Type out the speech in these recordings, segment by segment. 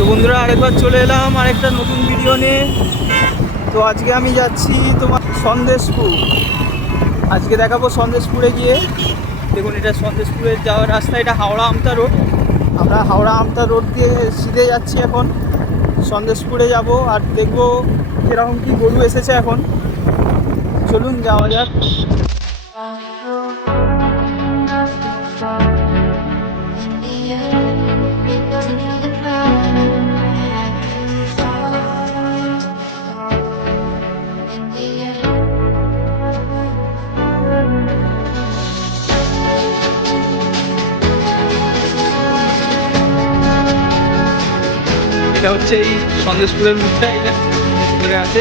তো বন্ধুরা আরেকবার চলে এলাম আরেকটা নতুন ভিডিও নিয়ে। তো আজকে আমি যাচ্ছি তোমার সন্দেশপুর। আজকে দেখাবো সন্দেশপুরে গিয়ে। দেখুন এটা সন্দেশপুরে যাওয়ার রাস্তা, এটা হাওড়া আমতা রোড। আমরা হাওড়া আমতা রোড দিয়ে সিধে যাচ্ছি এখন সন্দেশপুরে যাব, আর দেখবো কীরকম কী গরু এসেছে এখন। চলুন যাওয়া যাক। এটা হচ্ছে এই সন্দেশপুরের মুখটা, এটা ধরে আছে।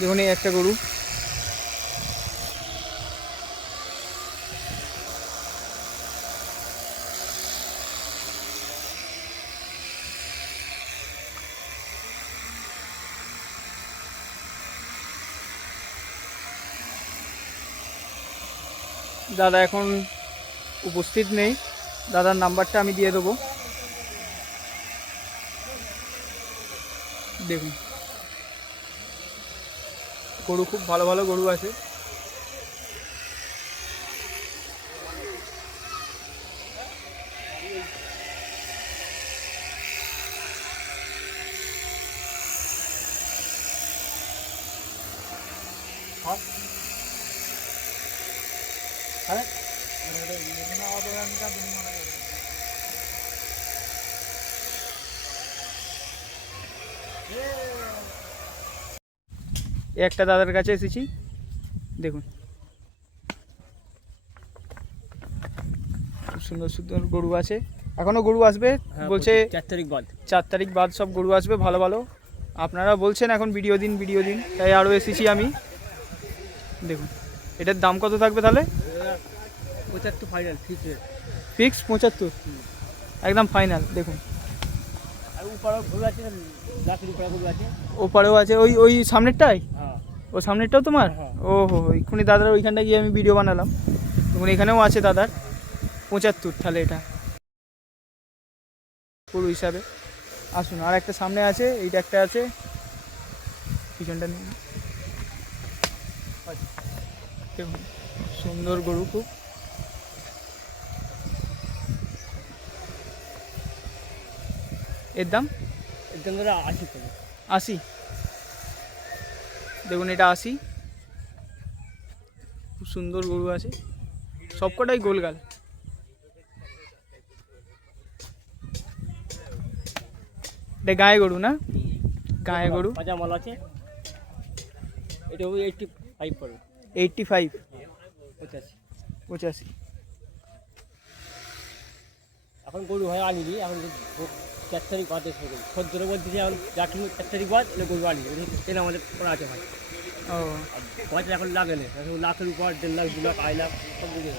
দেখুন এই একটা গরু, দাদা এখন উপস্থিত নেই, দাদার নাম্বারটা আমি দিয়ে দেবো। দেখুন গরু খুব ভালো ভালো গরু আছে। একটা দাদার কাছে এসেছি, দেখুন খুব সুন্দর সুন্দর গরু আছে, এখনও গরু আসবে বলছে। 4 তারিখ বাদ সব গরু আসবে ভালো ভালো। আপনারা বলছেন এখন ভিডিও দিন ভিডিও দিন, তাই আরও এসেছি আমি। দেখুন এটার দাম কত থাকবে তাহলে? 75 ফাইনাল ফিক্স 75 একদম ফাইনাল। দেখুন ওপারেও আছে, ওই ওই সামনেরটাই, ও সামনেরটাও তোমার? ও হো, এক্ষুনি দাদার ওইখানটা গিয়ে আমি ভিডিও বানালাম। দেখুন এখানেও আছে দাদার 75, তাহলে এটা পুরো হিসাবে। আসুন আর একটা সামনে আছে, এইটা একটা আছে পিছনটা নিয়ে। দেখুন সুন্দর গরু খুব। এর দাম 80। দেখুন এটা 80, খুব সুন্দর গরু আছে, সবকটাই গোলগাল। এটা গায়ে গরু না? গায়ে গরু আছে। এটা 85 পড়বে। 85 85 এখন গরু হয় আনিনি, এখন 4 তারিখ বাদ এসে গেল। সদ্যরে বলতে যে এখন যাকে 4 তারিখ বাদ গরু আনি, এটা আমাদের পড়া আছে ভাই। ও বাজার এখন লাগে না, এখন লাখের উপর 1.5 লাখ 2 লাখ 2.5 লাখ সব দিকে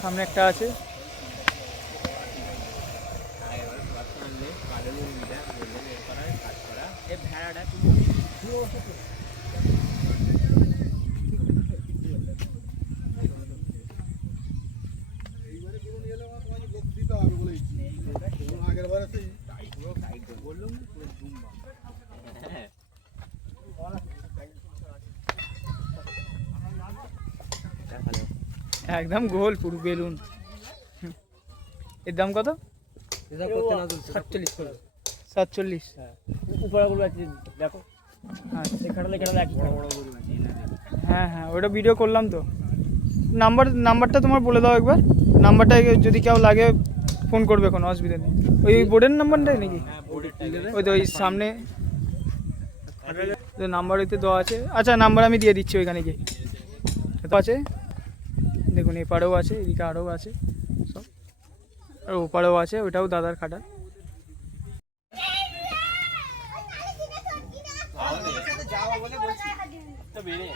সামনে একটা আছে। একদম গোল পুরো বেলুন। এর দাম কত? 47। উপরে আছে দেখো। হ্যাঁ হ্যাঁ ওটা ভিডিও করলাম তো। নাম্বারটা তোমার বলে দাও একবার। নাম্বারটা যদি কেউ লাগে ফোন করবে, কোনো অসুবিধা নেই। ওই বোর্ডের নাম্বারটাই নাকি? ওই তো ওই সামনে নাম্বার ওইতে দেওয়া আছে। আচ্ছা নাম্বার আমি দিয়ে দিচ্ছি ওইখানে গিয়ে। আছে দেখুন, এপারেও আছে, এদিকে আরও আছে সব, আর ওপারেও আছে, ওটাও দাদার খাটা। যাবো বলে বলছি তো বেড়ে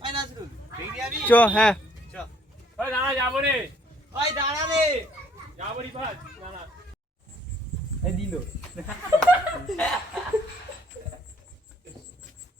ভাই নাজরুল দেখবি আমি চ হ্যাঁ চ ওই দাঁড়া যাবো রে ভাই দাঁড়া রে যাবো রি ভাত দাঁড়া এই দিল